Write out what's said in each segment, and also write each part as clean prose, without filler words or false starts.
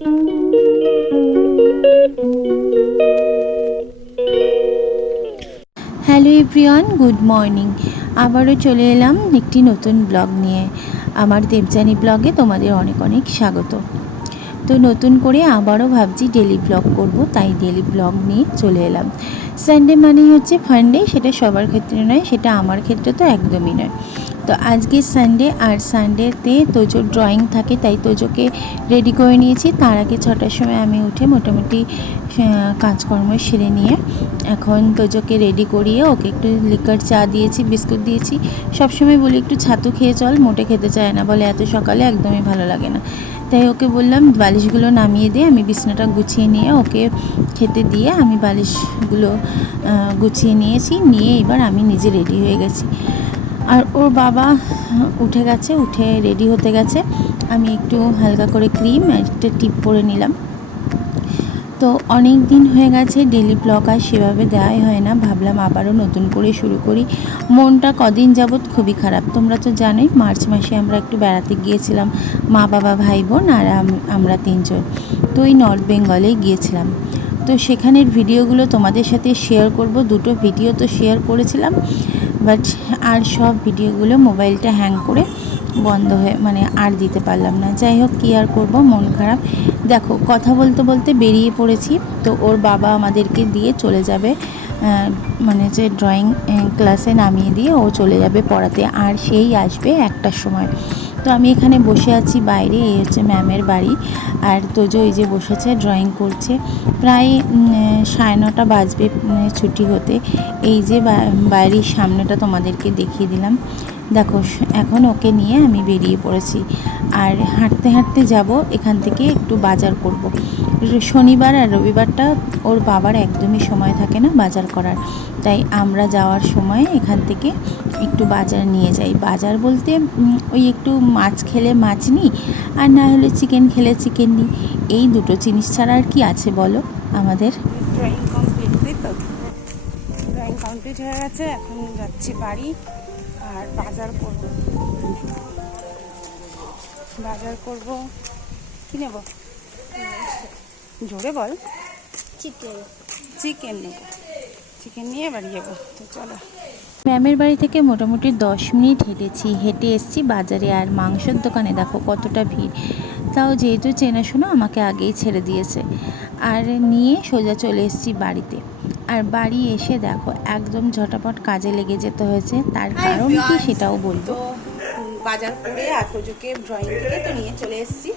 Hello everyone, good morning. আবারও চলে এলাম একটি নতুন ব্লগ নিয়ে। আমার দেবযানী ব্লগে তোমাদের অনেক অনেক স্বাগত। তো নতুন করে আবারও ভাবছি ডেলি ব্লগ করব, তাই ডেলি ব্লগ নিয়ে চলে এলাম। সানডে মানেই হচ্ছে ফান্ডে, সেটা সবার ক্ষেত্রে নয়, সেটা আমার ক্ষেত্রে তো একদমই নয়। তো আজকে সানডে, আর সানডেতে তোজোর ড্রয়িং থাকে, তাই তোজোকে রেডি করে নিয়েছি। তার আগে 6টার সময় আমি উঠে মোটামুটি কাজকর্ম সেরে নিয়ে এখন তোজোকে রেডি করিয়ে ওকে একটু লিকার চা দিয়েছি, বিস্কুট দিয়েছি। সবসময় বলি একটু ছাতু খেয়ে চল, মোটে খেতে চায় না, বলে এত সকালে একদমই ভালো লাগে না। তাই ওকে বললাম বালিশগুলো নামিয়ে দিয়ে, আমি বিছনাটা গুছিয়ে নিয়ে ওকে খেতে দিয়ে আমি বালিশগুলো গুছিয়ে নিয়েছি, নিয়ে এবার আমি নিজে রেডি হয়ে গেছি। আর ওর বাবা উঠে গেছে, উঠে রেডি হতে গেছে। আমি একটু হালকা করে ক্রিম আর একটা টিপ পরে নিলাম। তো অনেক দিন হয়ে গেছে ডেলি ব্লগ আর সেভাবে দেওয়াই হয় না, ভাবলাম আবারও নতুন করে শুরু করি। মনটা কদিন যাবৎ খুবই খারাপ, তোমরা তো জানোই মার্চ মাসে আমরা একটু বেড়াতে গিয়েছিলাম, মা বাবা ভাই বোন আর আমরা 3জন। তো ওই নর্থ বেঙ্গলেই গিয়েছিলাম। তো সেখানের ভিডিওগুলো তোমাদের সাথে শেয়ার করব। 2টো ভিডিও তো শেয়ার করেছিলাম, বাট আর সব ভিডিওগুলো মোবাইলটা হ্যাং করে বন্ধ হয়ে আর দিতে পারলাম না। যাই হোক, কী আর করব, মন খারাপ। দেখো, কথা বলতে বলতে বেরিয়ে পড়েছি। তো ওর বাবা আমাদেরকে দিয়ে চলে যাবে, যে ড্রয়িং ক্লাসে নামিয়ে দিয়ে ও চলে যাবে পড়াতে, আর সেই আসবে 1টার সময়। তো আমি এখানে বসে আছি বাইরে, এই হচ্ছে ম্যামের বাড়ি। আর তোজো এই যে বসেছে ড্রয়িং করছে। প্রায় 9:30 বাজবে ছুটি হতে। এই যে বাড়ির সামনেটা তোমাদেরকে দেখিয়ে দিলাম। দেখো, এখন ওকে নিয়ে আমি বেরিয়ে পড়েছি। আর হাঁটতে হাঁটতে যাব, এখান থেকে একটু বাজার করব। শনিবার আর রবিবারটা ওর বাবার একদমই সময় থাকে না বাজার করার, তাই আমরা যাওয়ার সময় এখান থেকে একটু বাজার নিয়ে যাই। বাজার বলতে ওই একটু মাছ খেলে মাছ নিই, আর না হলে চিকেন খেলে চিকেন নিই। এই দুটো জিনিস ছাড়া আর কি আছে বলো আমাদের। ড্রয়িং কমপ্লিট, তাই তো? ড্রয়িং কমপ্লিট হয়ে গেছে, এখন যাচ্ছি বাড়ি আর বাজার করব। কি নেব? জোরে বল। চিকেন নেব। চিকেন নিয়ে বাড়ি যাবো, তো চলো। ম্যামের বাড়ি থেকে মোটামুটি 10 মিনিট হেঁটে এসেছি বাজারে। আর মাংসের দোকানে দেখো কতটা ভিড়। তাও যেহেতু চেনাশোনা, আমাকে আগেই ছেড়ে দিয়েছে। আর নিয়ে সোজা চলে এসেছি বাড়িতে। আর বাড়ি এসে দেখো একদম ঝটাপট কাজে লেগে যেতে হয়েছে। তার কারণ কি সেটাও বলবো। তো বাজার করে আর তোজোকে ড্রয়িং থেকে তো নিয়ে চলে এসেছি।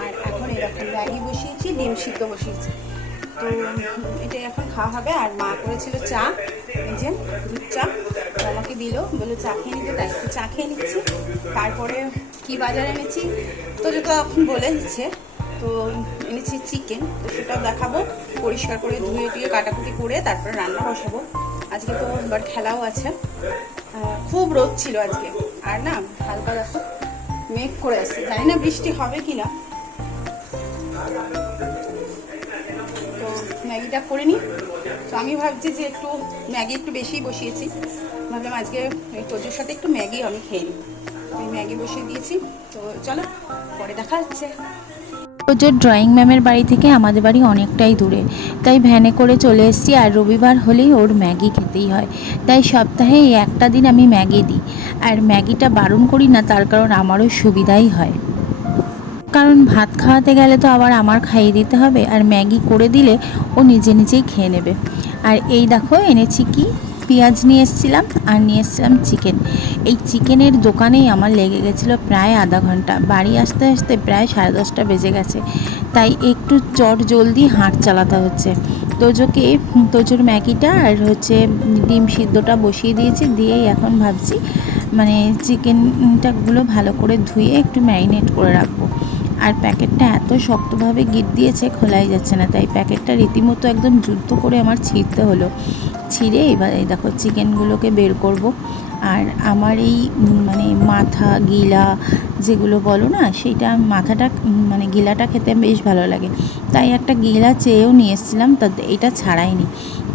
আর এখন এরকম ম্যাগি বসিয়েছি, ডিম সিদ্ধ বসিয়েছি। তো এটাই এখন খাওয়া হবে। আর মা করেছিল চা, এই যে দুধ চা, তো আমাকে দিল, বললো চা খেয়ে নিতে, তাই একটু চা খেয়ে নিচ্ছি। তারপরে কি বাজার এনেছি তো যেটা এখন বলে দিচ্ছে। তো এনেছি চিকেন, তো সেটাও দেখাবো। পরিষ্কার করে ধুয়ে টুয়ে কাটাকুটি করে তারপরে রান্না বসাবো। আজকে তো এবার খেলাও আছে। খুব রোদ ছিল আজকে, আর না হালকা দেখো মেঘ করে আসছে, জানি না বৃষ্টি হবে কি না। তো ম্যাগিটা করে নিই। তো আমি ভাবছি যে ম্যাগি একটু বেশিই বসিয়েছি, ভাবলাম আজকে ওই তোজোর সাথে একটু ম্যাগি আমি খেয়ে নিই। আমি ম্যাগি বসিয়ে দিয়েছি, তো চলো পরে দেখা হচ্ছে। তোজোর ড্রয়িং ম্যামের বাড়ি থেকে আমাদের বাড়ি অনেকটাই দূরে, তাই ভ্যানে করে চলে এসেছি। আর রবিবার হলেই ওর ম্যাগি খেতেই হয়, তাই সপ্তাহে এই একটা দিন আমি ম্যাগি দিই। আর ম্যাগিটা বারণ করি না, তার কারণ আমারও সুবিধাই হয়। কারণ ভাত খাওয়াতে গেলে তো আবার আমার খাইয়ে দিতে হবে, আর ম্যাগি করে দিলে ও নিজে নিজেই খেয়ে নেবে। আর এই দেখো এনেছি কি, পেঁয়াজ নিয়ে এসেছিলাম, আর নিয়ে এসেছিলাম চিকেন। এই চিকেনের দোকানেই আমার লেগে গেছিলো প্রায় আধা ঘন্টা। বাড়ি আসতে আসতে প্রায় 10:30 বেজে গেছে, তাই একটু জলদি হাঁট চালাতে হচ্ছে। তোজোর ম্যাগিটা আর ডিম সিদ্ধটা বসিয়ে দিয়েছি, দিয়েই এখন ভাবছি চিকেনটাগুলো ভালো করে ধুয়ে একটু ম্যারিনেট করে রাখবো। আর প্যাকেটটা এত শক্তভাবে গিট দিয়েছে, খোলাই যাচ্ছে না, তাই প্যাকেটটা রীতিমতো একদম যুদ্ধ করে আমার ছিঁড়তে হলো। ছিঁড়ে এবার এই দেখো চিকেনগুলোকে বের করব। আর আমার এই মাথা গিলা যেগুলো বলো না, সেইটা মাথাটা গিলাটা খেতে বেশ ভালো লাগে, তাই একটা গিলা চেয়েও নিয়ে এসেছিলাম, তা এটা ছাড়াইনি।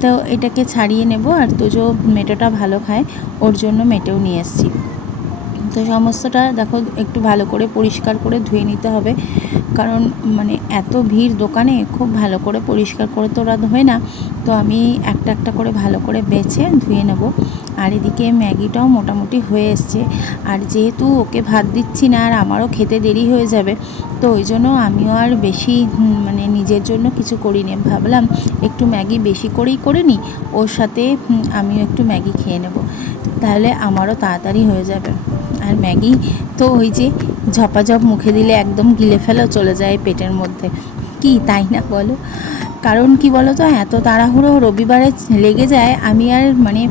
তো এটাকে ছাড়িয়ে নেব। আর তোজো মেটোটা ভালো খায়, ওর জন্য মেটেও নিয়ে এসেছি। তো সমস্তটা দেখো একটু ভালো করে পরিষ্কার করে ধুয়ে নিতে হবে, কারণ মানে এত ভিড় দোকানে, খুব ভালো করে পরিষ্কার করে তো ওরা ধোয় না। তো আমি একটা একটা করে ভালো করে বেছে ধুয়ে নেব। আর এদিকে ম্যাগিটাও মোটামুটি হয়ে এসছে। আর যেহেতু ওকে ভাত দিচ্ছি না আর আমারও খেতে দেরি হয়ে যাবে, তো ওই জন্য আমিও আর বেশি মানে নিজের জন্য কিছু করিনি। ভাবলাম একটু ম্যাগি বেশি করেই করে নিই, ওর সাথে আমিও একটু ম্যাগি খেয়ে নেব, তাহলে আমারও তাড়াতাড়ি হয়ে যাবে। আর ম্যাগি তো ওই যে ঝপাঝপ মুখে দিলে একদম গিলে ফেলেও চলে যায় পেটের মধ্যে, কি তাই না বলো? কারণ কি বলো তো, এত তাড়াহুড়ো রবিবারে লেগে যায়, আমি আর মানে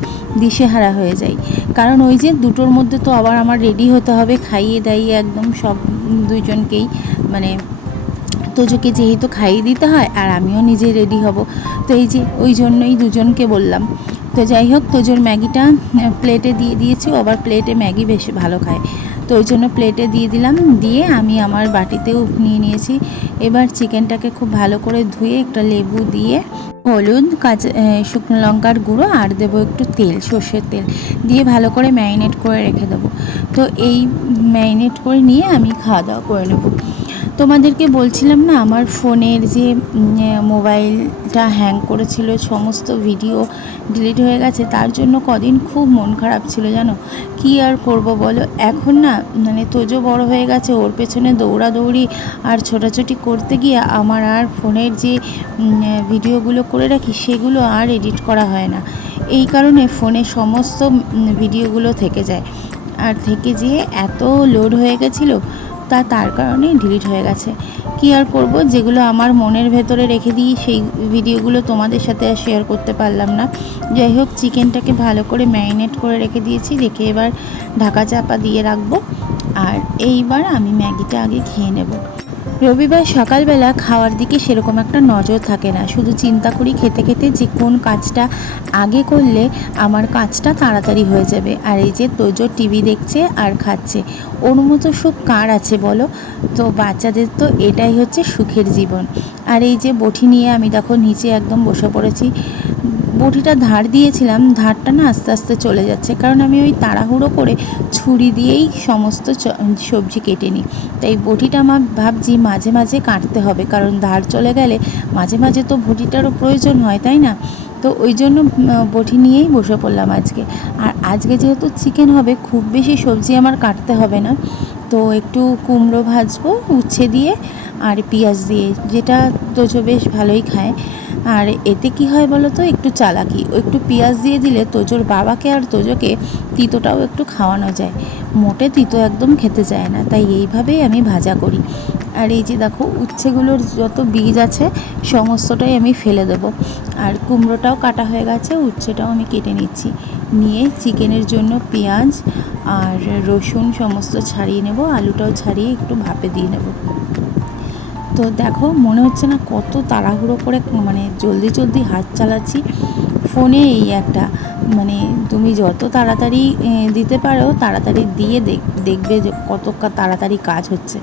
দিশেহারা হয়ে যাই। কারণ ওই যে দুটোর মধ্যে তো আবার আমার রেডি হতে হবে, খাইয়ে দাইয়ে একদম সব দুইজনকেই, মানে তোজোকে যেহেতু খাইয়ে দিতে হয় আর আমিও নিজে রেডি হব। তো এই যে ওই জন্যই দুজনকে বললাম। তো যাই হোক, তোজোর ম্যাগিটা প্লেটে দিয়ে দিয়েছি, আবার প্লেটে ম্যাগি বেশি ভালো খায়, তো ওই জন্য প্লেটে দিয়ে দিলাম। দিয়ে আমি আমার বাটিতেও নিয়ে নিয়েছি। এবার চিকেনটাকে খুব ভালো করে ধুয়ে একটা লেবু দিয়ে, হলুদ, কাঁচা শুকনো লঙ্কার গুঁড়ো আর দেবো একটু তেল, সর্ষের তেল দিয়ে ভালো করে ম্যারিনেট করে রেখে দেবো। তো এই ম্যারিনেট করে নিয়ে আমি খাওয়া দাওয়া করে নেব। তোমাদেরকে বলছিলাম না, আমার ফোনের যে মোবাইলটা হ্যাং করেছিল, সমস্ত ভিডিও ডিলিট হয়ে গেছে, তার জন্য কদিন খুব মন খারাপ ছিল জানো। কি আর করব বলো, এখন না মানে তোজো বড় হয়ে গেছে, ওর পেছনে দৌড়াদৌড়ি আর ছোটাছুটি করতে গিয়ে আমার আর ফোনের যে ভিডিওগুলো করে রাখি সেগুলো আর এডিট করা হয় না। এই কারণে ফোনে সমস্ত ভিডিওগুলো থেকে যায়, আর থেকে যেয়ে এত লোড হয়ে গেছিলো, তার কারণেই ডিলিট হয়ে গেছে। কি আর করব, যেগুলো আমার মনের ভেতরে রেখে দিই সেই ভিডিওগুলো তোমাদের সাথে আর শেয়ার করতে পারলাম না। যাই হোক, চিকেনটাকে ভালো করে ম্যারিনেট করে রেখে দিয়েছি, রেখে এবার ঢাকা চাপা দিয়ে রাখবো। আর এইবার আমি ম্যাগিটা আগে খেয়ে নেব। রবিবার সকালবেলা খাওয়ার দিকে সেরকম একটা নজর থাকে না, শুধু চিন্তা করি খেতে খেতে যে কোন কাজটা আগে করলে আমার কাজটা তাড়াতাড়ি হয়ে যাবে। আর এই যে তোজো টিভি দেখছে আর খাচ্ছে, ওর মতো সুখ কার আছে বলো? তো বাচ্চাদের তো এটাই হচ্ছে সুখের জীবন। আর এই যে বটি নিয়ে আমি দেখো নিচে একদম বসে পড়েছি। বটিটা ধার দিয়েছিলাম, ধারটা না আস্তে আস্তে চলে যাচ্ছে, কারণ আমি ওই তাড়াহুড়ো করে ছুরি দিয়েই সমস্ত সবজি কেটে নিই। তাই বটিটা আমার ভাবছি মাঝে মাঝে কাটতে হবে, কারণ ধার চলে গেলে মাঝে মাঝে তো বটিটারও প্রয়োজন হয়, তাই না? তো ওই জন্য বটি নিয়েই বসে পড়লাম আজকে। আর আজকে যেহেতু চিকেন হবে, খুব বেশি সবজি আমার কাটতে হবে না। তো একটু কুমড়ো ভাজবো উচ্ছে দিয়ে আর পেঁয়াজ দিয়ে, যেটা তোজো বেশ ভালোই খায়। আর এতে কি হয় বলো তো, একটু চালাকি, ও একটু পেঁয়াজ দিয়ে দিলে তোজোর বাবাকে আর তোজোকে তিতোটাও একটু খাওয়ানো যায়। মোটে তিতো একদম খেতে চায় না, তাই এইভাবেই আমি ভাজা করি। আর এই যে দেখো, উচ্ছেগুলোর যত বীজ আছে সমস্তটাই আমি ফেলে দেবো। আর কুমড়োটাও কাটা হয়ে গেছে, উচ্ছেটাও আমি কেটে নিচ্ছি। নিয়ে চিকেনের জন্য পেঁয়াজ আর রসুন সমস্ত ছাড়িয়ে নেব, আলুটাও ছাড়িয়ে একটু ভাপে দিয়ে নেব। তো দেখো, মনে হচ্ছে না কত তাড়াহুড়ো করে মানে জলদি জলদি হাত চালাচ্ছি। ফোনে এই একটা মানে তুমি যত তাড়াতাড়ি দিতে পারো তাড়াতাড়ি দিয়ে দেখবে যে কত তাড়াতাড়ি কাজ হচ্ছে।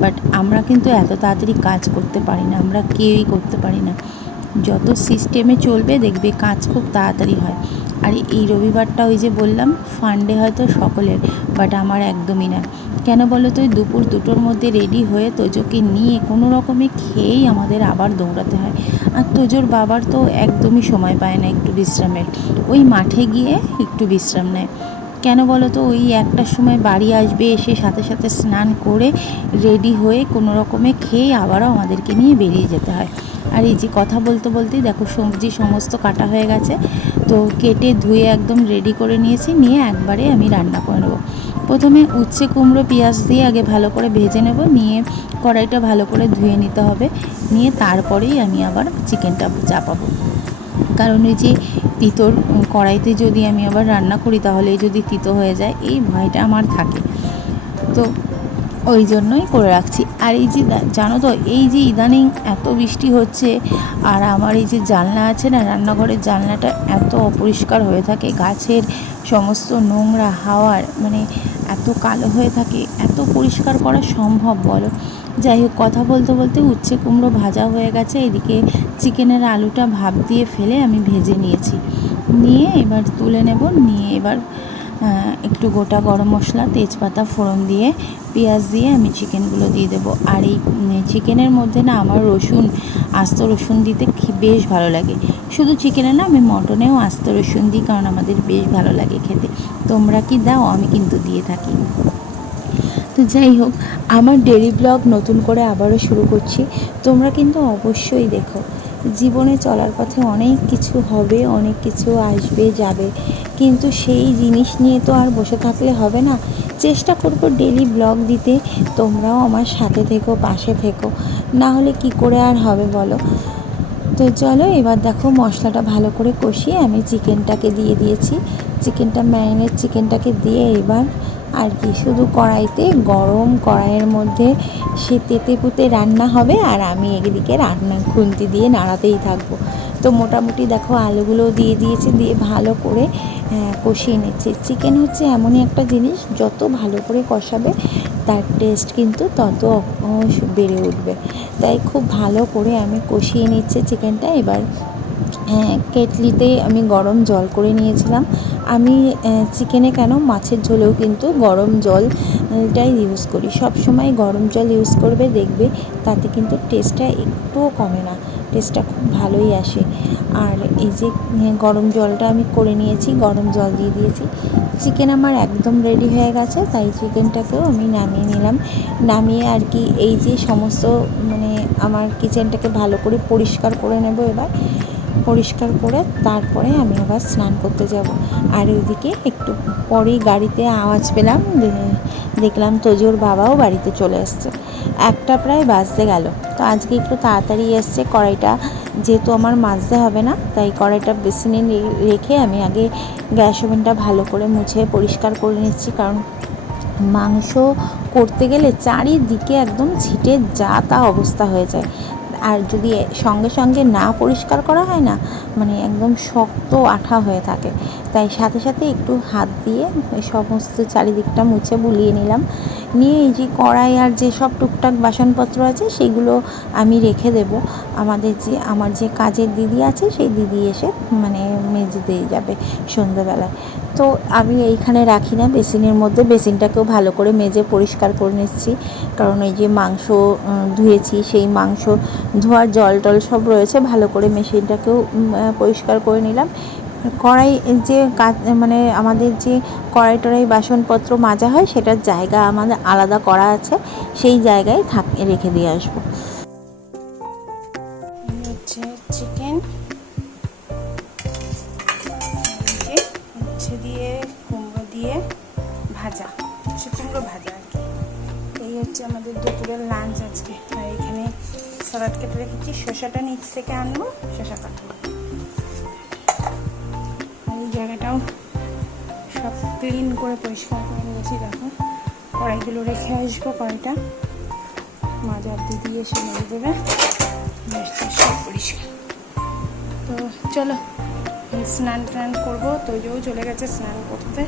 বাট আমরা কিন্তু এত তাড়াতাড়ি কাজ করতে পারি না, আমরা কেউই করতে পারি না। যত সিস্টেমে চলবে দেখবে কাজ খুব তাড়াতাড়ি হয়। আর এই রবিবারটা ওই যে বললাম ফান্ডে হয়তো সকলের, বাট আমার একদমই না। কেন বলো তো, দুপুর দুটোর মধ্যে রেডি হয়ে তোজোকে নিয়ে কোনো রকমে খেয়েই আমাদের আবার দৌড়াতে হয়। আর তোজোর বাবার তো একদমই সময় পায় না একটু বিশ্রামের, ওই মাঠে গিয়ে একটু বিশ্রাম নেয়। কেন বলো তো, ওই একটার সময় বাড়ি আসবে, এসে সাথে সাথে স্নান করে রেডি হয়ে কোনো রকমে খেয়ে আবারও আমাদেরকে নিয়ে বেরিয়ে যেতে হয়। আর এই যে কথা বলতে বলতেই দেখো সবজি সমস্ত কাটা হয়ে গেছে, তো কেটে ধুয়ে একদম রেডি করে নিয়েছি, নিয়ে একবারে আমি রান্না করে নেবো। প্রথমে উচ্ছে কুমড়ো পেঁয়াজ দিয়ে আগে ভালো করে ভেজে নেব, নিয়ে কড়াইটা ভালো করে ধুয়ে নিতে হবে, নিয়ে তারপরেই আমি আবার চিকেনটা চাপাবো। কারণ ওই যে তিতোর কড়াইতে যদি আমি আবার রান্না করি তাহলে যদি তিতো হয়ে যায়, এই ভয়টা আমার থাকে। তো ওই জন্যই করে রাখছি। আর এই যে জানো তো, এই যে ইদানিং এত বৃষ্টি হচ্ছে, আর আমার এই যে জানলা আছে না, রান্নাঘরের জানলাটা এত অপরিষ্কার হয়ে থাকে, গাছের সমস্ত নোংরা হাওয়ার মানে এত কালো হয়ে থাকে, এত পরিষ্কার করা সম্ভব বলো? যাই হোক, কথা বলতে বলতে উচ্ছে কুমড়ো ভাজা হয়ে গেছে, এদিকে চিকেনের আলুটা ভাপ দিয়ে ফেলে আমি ভেজে নিয়েছি। নিয়ে এবার তুলে নেব, নিয়ে এবার একটু গোটা গরম মশলা, তেজপাতা ফোড়ন দিয়ে পেঁয়াজ দিয়ে আমি চিকেনগুলো দিয়ে দেবো। আর এই চিকেনের মধ্যে না আমার রসুন, আস্ত রসুন দিতে বেশ ভালো লাগে। শুধু চিকেনে না, আমি মটনেও আস্ত রসুন দিই, কারণ আমাদের বেশ ভালো লাগে খেতে। তোমরা কি দাও? আমি কিন্তু দিয়ে থাকি। তো যাই হোক, আমার ডেইলি ব্লগ নতুন করে আবারও শুরু করছি। তোমরা কিন্তু অবশ্যই দেখো। জীবনে চলার পথে অনেক কিছু হবে, অনেক কিছু আসবে যাবে, কিন্তু সেই জিনিস নিয়ে তো আর বসে থাকলে হবে না। চেষ্টা করবো ডেইলি ব্লগ দিতে। তোমরাও আমার সাথে থেকো, পাশে থেকো, না হলে কি করে আর হবে বলো। তো চলো, এবার দেখো মশলাটা ভালো করে কষিয়ে আমি চিকেনটাকে দিয়ে দিয়েছি। ম্যারিনেট চিকেনটাকে দিয়ে এবার আর কি শুধু কড়াইতে, গরম কড়াইয়ের মধ্যে সে তেতে পুঁতে রান্না হবে, আর আমি এদিকে রান্না খুন্তি দিয়ে নাড়াতেই থাকবো। তো মোটামুটি দেখো আলুগুলো দিয়ে দিয়েছি, দিয়ে ভালো করে কষিয়ে নিচ্ছি। চিকেন হচ্ছে এমনই একটা জিনিস, যত ভালো করে কষাবে তার টেস্ট কিন্তু তত বেড়ে উঠবে। তাই খুব ভালো করে আমি কষিয়ে নিচ্ছি চিকেনটা। এবার কেটলিতে আমি গরম জল করে নিয়েছিলাম। আমি চিকেনে কেন, মাছের ঝোলেও কিন্তু গরম জলটাই ইউজ করি। সব সময় গরম জল ইউজ করবে, দেখবে তাতে কিন্তু টেস্টটা একটুও কমে না, টেস্টটা খুব ভালোই আসে। আর এই যে গরম জলটা আমি করে নিয়েছি, গরম জল দিয়ে দিয়েছি। চিকেন আমার একদম রেডি হয়ে গেছে, তাই চিকেনটাকেও আমি নামিয়ে নিলাম। নামিয়ে আর কি এই যে সমস্ত আমার কিচেনটাকে ভালো করে পরিষ্কার করে নেব। এবার পরিষ্কার করে তারপরে আমি আবার স্নান করতে যাব। আর ওইদিকে একটু পরেই গাড়িতে আওয়াজ পেলাম, দেখলাম তোজোর বাবাও বাড়িতে চলে এসছে। একটা প্রায় বাজতে গেল। তো আজকে একটু তাড়াতাড়ি এসছে। কড়াইটা যেহেতু আমার মাজতে হবে না, তাই কড়াইটা বেসিনে রেখে আমি আগে গ্যাস ওভেনটা ভালো করে মুছে পরিষ্কার করে নিচ্ছি। কারণ মাংস করতে গেলে চারিদিকে একদম ছিটে যা তা অবস্থা হয়ে যায়। আর যদি সঙ্গে সঙ্গে না পরিষ্কার করা হয় না, একদম শক্ত আঠা হয়ে থাকে। তাই সাথে সাথে একটু হাত দিয়ে সমস্ত চারিদিকটা মুছে বুলিয়ে নিলাম। নিয়ে এই যে কড়াই আর যে সব টুকটাক বাসনপত্র আছে সেগুলো আমি রেখে দেব। আমার যে কাজের দিদি আছে, সেই দিদি এসে মেজে দিয়ে যাবে সন্ধ্যেবেলায়। তো আমি এইখানে রাখি না, বেসিনের মধ্যে। বেসিনটাকেও ভালো করে মেজে পরিষ্কার করে নিচ্ছি, কারণ এই যে মাংস ধুয়েছি, সেই মাংস ধোয়ার জল টল সব রয়েছে। ভালো করে মেশিনটাকেও পরিষ্কার করে নিলাম। কড়াই যে আমাদের যে কড়াই বাসনপত্র মাজা হয়, সেটার জায়গা আমাদের আলাদা করা আছে, সেই জায়গায় রেখে দিয়ে আসবো। হচ্ছে চিকেন উচ্ছে দিয়ে, কুমড়ো দিয়ে ভাজা, কুমড়ো ভাজা আর কি। এই হচ্ছে আমাদের দুপুরের লাঞ্চ আজকে। আর এখানে স্যালাড কেটে রেখেছি, শসাটা নিচ থেকে আনবো, শসা কাটবো। এই জায়গাটাও সব ক্লিন করে পরিষ্কার করে নিয়েছি। দেখো কড়াইগুলো রেখে আসবো, কড়াইটা মাজার দিদি এসে মেরে দেবে, সব পরিষ্কার। তো চলো স্নান টান করবো। তোজোও চলে গেছে স্নান করতে,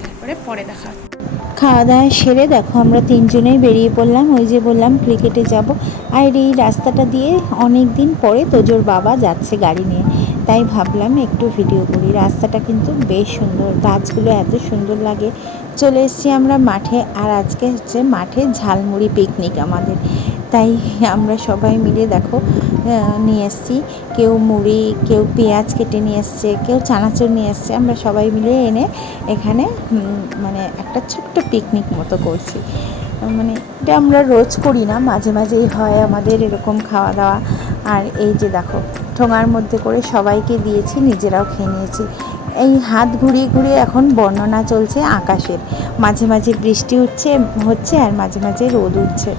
তারপরে পরে দেখা। খাওয়া দাওয়া সেরে দেখো আমরা তিনজনেই বেরিয়ে পড়লাম। ওই যে বললাম ক্রিকেটে যাব। আর এই রাস্তাটা দিয়ে অনেক দিন পরে তোজোর বাবা যাচ্ছে গাড়ি নিয়ে, তাই ভাবলাম একটু ভিডিও করি। রাস্তাটা কিন্তু বেশ সুন্দর, গাছগুলো এত সুন্দর লাগে। চলে এসেছি আমরা মাঠে। আর আজকে হচ্ছে মাঠে ঝালমুড়ি পিকনিক আমাদের। তাই আমরা সবাই মিলে দেখো নিয়ে এসেছি। কেউ মুড়ি, কেউ পেঁয়াজ কেটে নিয়ে এসছে, কেউ চানাচুর নিয়ে এসছে। আমরা সবাই মিলে এনে এখানে একটা ছোট্ট পিকনিক মতো করছি। এটা আমরা রোজ করি না, মাঝে মাঝেই হয় আমাদের এরকম খাওয়া দাওয়া। আর এই যে দেখো ঠোঙার মধ্যে করে সবাইকে দিয়েছি, নিজেরাও খেয়ে নিয়েছি। এই হাত ঘুরিয়ে ঘুরিয়ে এখন বর্ণনা চলছে আকাশের। মাঝে মাঝে বৃষ্টি হচ্ছে আর মাঝে মাঝে রোদ উঠছে।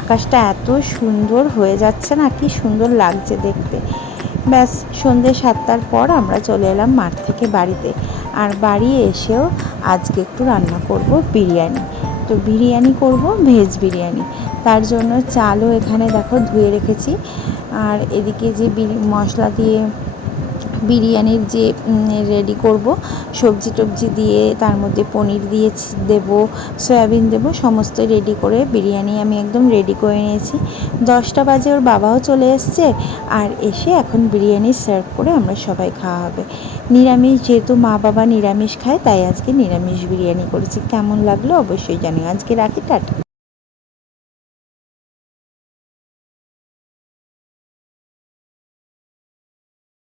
আকাশটা এত সুন্দর হয়ে যাচ্ছে না, কি সুন্দর লাগছে দেখতে। ব্যাস সন্ধ্যে 7টার পর আমরা চলে এলাম মাঠ থেকে বাড়িতে। আর বাড়ি এসেও আজকে একটু রান্না করব বিরিয়ানি। তো বিরিয়ানি করব, ভেজ বিরিয়ানি। তার জন্য চালও এখানে দেখো ধুয়ে রেখেছি। আর এদিকে যে মশলা দিয়ে বিরিয়ানির যে রেডি করব, সবজি টবজি দিয়ে তার মধ্যে পনির দিয়ে দেব, সয়াবিন দেব, সমস্ত রেডি করে বিরিয়ানি আমি একদম রেডি করে নিয়েছি। 10টা বাজে ওর বাবাও চলে এসছে, আর এসে এখন বিরিয়ানি সার্ভ করে আমরা সবাই খাওয়া হবে। নিরামিষ, যেহেতু মা বাবা নিরামিষ খায়, তাই আজকে নিরামিষ বিরিয়ানি করেছি। কেমন লাগলো অবশ্যই জানিও। আজকে রাখি, টাটা।